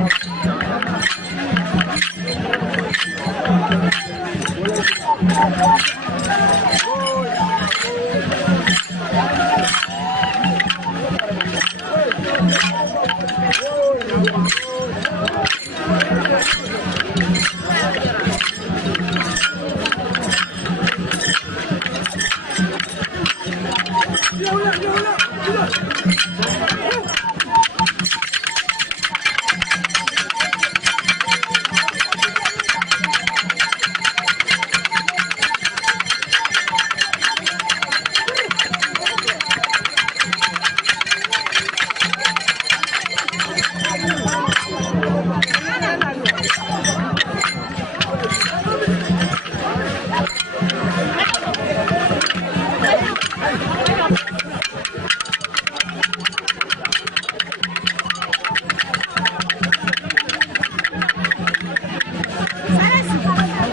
subscribe cho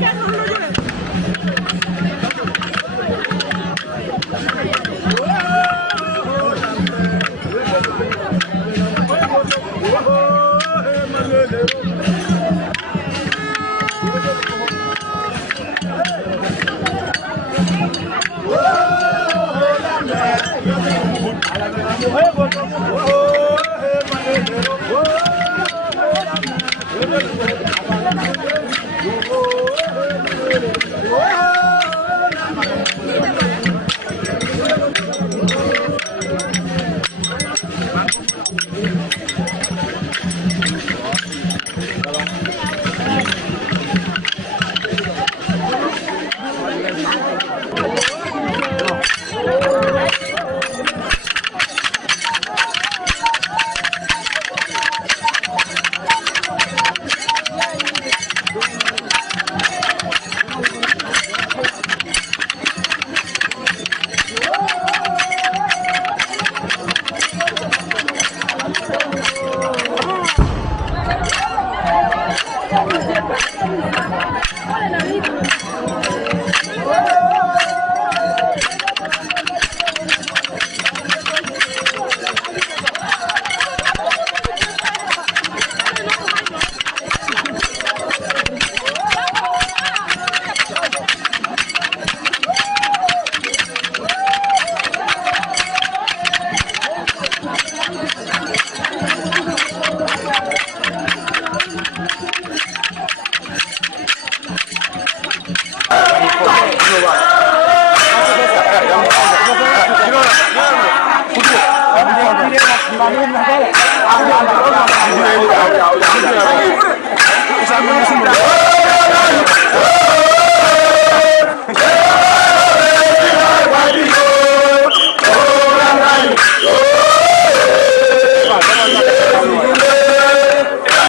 kênh Ghiền Mì Gõ để không bỏ lỡ những video hấp dẫn.